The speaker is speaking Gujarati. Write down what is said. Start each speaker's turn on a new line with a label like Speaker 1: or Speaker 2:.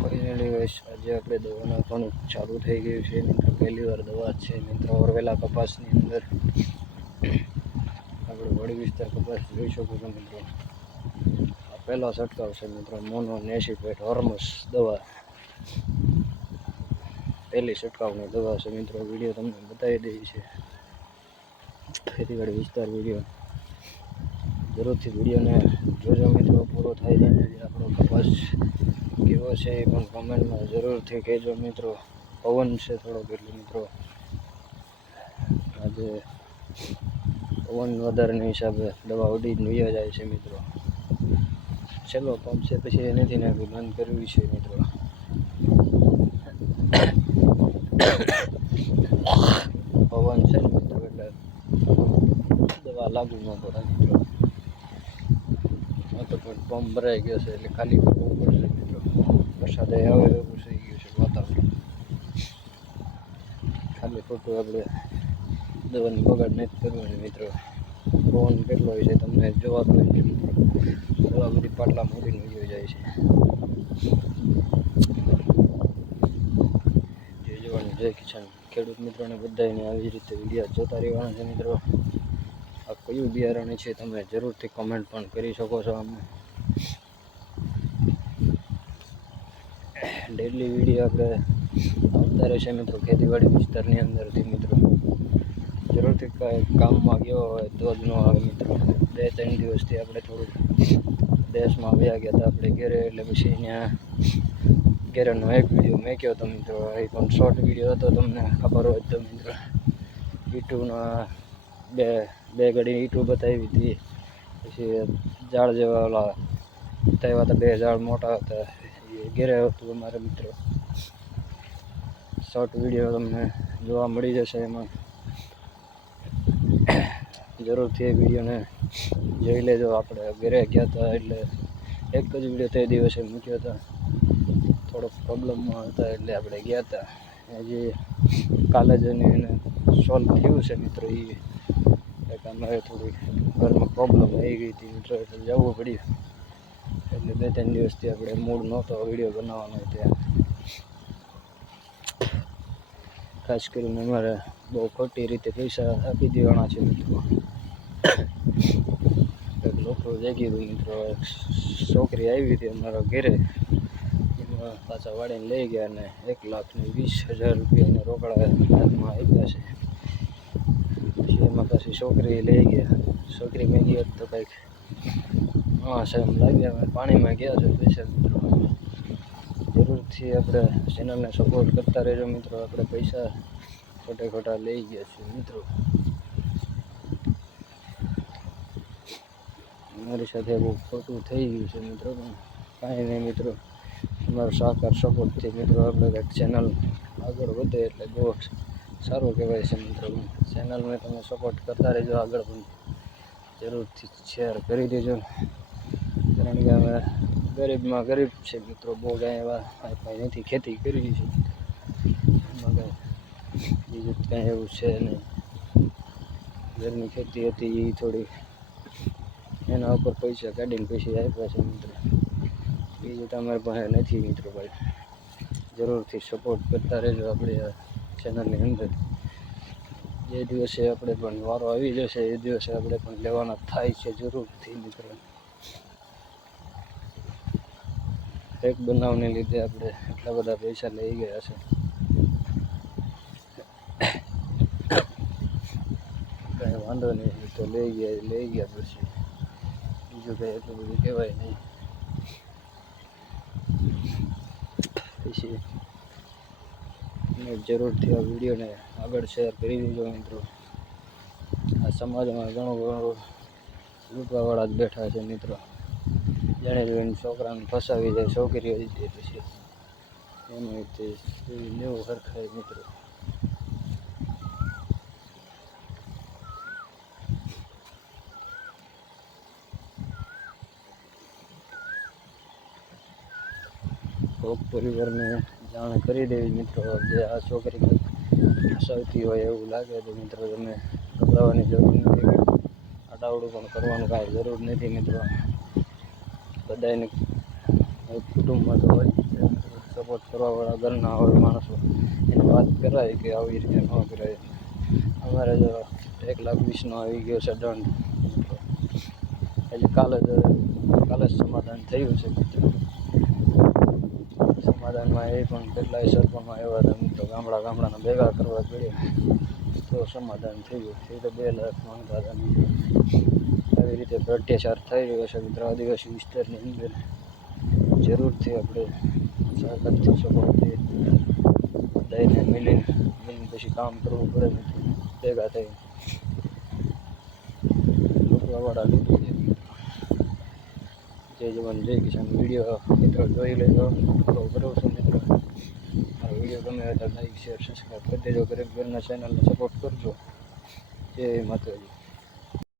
Speaker 1: ફાઇનલી આજે આપણે દવા નાખવાનું ચાલુ થઈ ગયું છે. મિત્રો, પહેલી વાર દવા છે. મિત્રો, ઓરવેલા કપાસની અંદર આપણે વડી વિસ્તાર કપાસ જોઈ શકો છો મિત્રો. આ પહેલો છંટકાવ છે મિત્રો. મોનો નેસિપેટ હોર્મસ દવા. પહેલી છંટકાવની દવા છે મિત્રો. વીડિયો તમને બતાવી દઈ છે ખેતીવાડી વિસ્તાર વીડિયો. જરૂરથી વિડીયોને જોજો મિત્રો, પૂરો થાય જાય આપણો કપાસ કેવો છે એ પણ કમેન્ટમાં જરૂરથી કહેજો મિત્રો. પવન છે થોડોક એટલે મિત્રો, આજે પવન વધારાના હિસાબે દવા ઉડી વયા જાય છે મિત્રો. છેલ્લો પંપ છે પછી એ નથી નાખ્યું બંધ કરવી છે મિત્રો. પવન છે ને મિત્રો એટલે દવા લાગુ ન પડે મિત્રો. પણ પંપ ભરાઈ ગયો છે, એટલે ખાલી કરવું પડશે. મિત્રો વરસાદ આવે એવું થઈ ગયું છે વાતાવરણ. ખાલી ખોટું આપણે દવાની બગાડ નથી કરવાની મિત્રો. પવન કેટલો હોય છે તમને જોવા મળે છે મિત્રો બધી પાટલા મોડીને ઉડી જાય છે. જય જવાન, જય કિસાન. ખેડૂત મિત્રોને બધાને આવી રીતે વીડિયો જોતા રહેવાના છે મિત્રો. કયું બિયારણ છે તમે જરૂરથી કમેન્ટ પણ કરી શકો છો અમે ડેલી વીડિયો આપણે આવતા રહેશે મિત્રો ખેતીવાડી વિસ્તારની અંદરથી મિત્રો. જરૂરથી કામમાં ગયો હોય તો જ ન આવે મિત્રો. બે ત્રણ દિવસથી આપણે થોડુંક દેશમાં આવ્યા ગયા હતા આપણે ઘેરે એટલે પછી અહીંયા ઘેરેનો એક વીડિયો મેક્યો હતો મિત્રો, એ પણ શોર્ટ વીડિયો હતો તમને ખબર હોય તો મિત્રો. ઈટુના બે બે ઘડી ઈટું બતાવી હતી. પછી ઝાડ જેવા ઓલા બતાવ્યા હતા, બે ઝાડ મોટા હતા. એ ઘેરે હતું અમારે મિત્રો. શોર્ટ વીડિયો તમને જોવા મળી જશે એમાં. જરૂરથી એ વિડીયોને જોઈ લેજો. આપણે ઘેરે ગયા હતા એટલે એક જ વીડિયો તે દિવસે મૂક્યો હતો. થોડોક પ્રોબ્લેમમાં હતા એટલે આપણે ગયા હતા. હજી કાલે એને સોલ્વ થયું છે મિત્રો એ અમારે થોડી ઘરમાં પ્રોબ્લેમ આવી ગઈ હતી. એટલે જવું પડ્યું. એટલે બે ત્રણ દિવસથી આપણે મૂડ નહોતો વીડિયો બનાવવાનો ત્યાં. ખાસ કરીને અમારે બહુ ખોટી રીતે પૈસા આપી દેવાના છે મિત્રો. લોકો જાગી ગયું મિત્રો. એક છોકરી આવી હતી અમારા ઘરે. પાછા વાળીને લઈ ગયા અને એક લાખ ને વીસ હજાર રૂપિયાને રોકડા હાથમાં આપ્યા છે. પછી છોકરી લઈ ગયા. છોકરી મેં ગયો તો કંઈક હા સાહેબ લાગ્યા અમે પાણીમાં ગયા છે પૈસા મિત્રો. જરૂરથી આપણે ચેનલને સપોર્ટ કરતા રહેજો મિત્રો. આપણે પૈસા ખોટે ખોટા લઈ ગયા છીએ મિત્રો. મારી સાથે બહુ ખોટું થઈ ગયું છે મિત્રો. પણ કાંઈ નહીં મિત્રો. તમારો સહકાર સપોર્ટથી મિત્રો આપણે કંઈક ચેનલ આગળ વધે એટલે બહુ સારું કહેવાય છે મિત્રો. ચેનલને તમે સપોર્ટ કરતા રહેજો આગળ પણ. જરૂરથી શેર કરી દેજો. કારણ કે અમે ગરીબમાં ગરીબ છે મિત્રો. બહુ કાંઈ એવા કાંઈ નથી, ખેતી કરી છે. એમાં કાંઈ બીજું કાંઈ એવું છે નહીં. ઘરની ખેતી હતી એ થોડી. એના ઉપર પૈસા કાઢીને પૈસા આપ્યા છે મિત્રો. બીજું તો અમારી પાસે નથી મિત્રો ભાઈ. જરૂરથી સપોર્ટ કરતા રહેજો આપણે આ ચેનલની અંદર. જે દિવસે આપણે પણ વારો આવી જશે, એ દિવસે આપણે પણ લેવાના થાય છે, જરૂરથી મિત્રો. એક બનાવને લીધે આપણે એટલા બધા પૈસા લઈ ગયા છે. કાંઈ વાંધો નહીં તો લઈ ગયા લઈ ગયા પછી. બીજું કંઈ એટલું બધું કહેવાય નહીં. પછી અને જરૂરથી આ વિડીયોને આગળ શેર કરી દેજો મિત્રો. આ સમાજમાં ઘણું ઘણું લૂંટવાવાળા જ બેઠા છે મિત્રો. જાણે જોઈને છોકરાને ફસાવી જાય, છોકરીઓ દીધી પછી એનું રીતે લેવું સરખાય મિત્રો. પરિવારને જાણ કરી દેવી મિત્રો, જે આ છોકરી ફસાવતી હોય એવું લાગે તો મિત્રો તમે ગભરાવાની જરૂર નથી. આડાવડું પણ કરવાનું કાંઈ જરૂર નથી મિત્રો. બધાને કુટુંબમાં તો હોય સપોર્ટ કરવાવાળા ઘરના હોય માણસો. એને વાત કરાય કે આવી રીતે ન કરાય. અમારે જો એક લાખ વીસનો આવી ગયો છે દંડ. હજી કાલે જ કાલે જ સમાધાન થયું છે મિત્રો. સમાધાનમાં એ પણ કેટલાય સરપંચમાં એવા હતા ગામડા ગામડાના ભેગા કરવા પડ્યા તો સમાધાન થયું એ તો બે લાખ માંગતા આવી રીતે પ્રત્યાચાર થઈ રહ્યો છે મિત્રો. આદિવાસી વિસ્તારની અંદર જરૂરથી આપણે સહકારથી સપોર્ટથી બધાને મિલીને મિલીને પછી કામ કરવું પડે ભેગા થઈ લોકો લૂંટી. દે જય જવાન જય કિસાન વીડિયો મિત્રો જોઈ લેજો. ફોલો કરો છો, મિત્રો. મારો વીડિયો ગમે હોય તો લાઈક શેર સબસ્ક્રાઈબ કરી દેજો. ગરીબ ઘરના ચેનલને સપોર્ટ કરજો. જય માતાજી.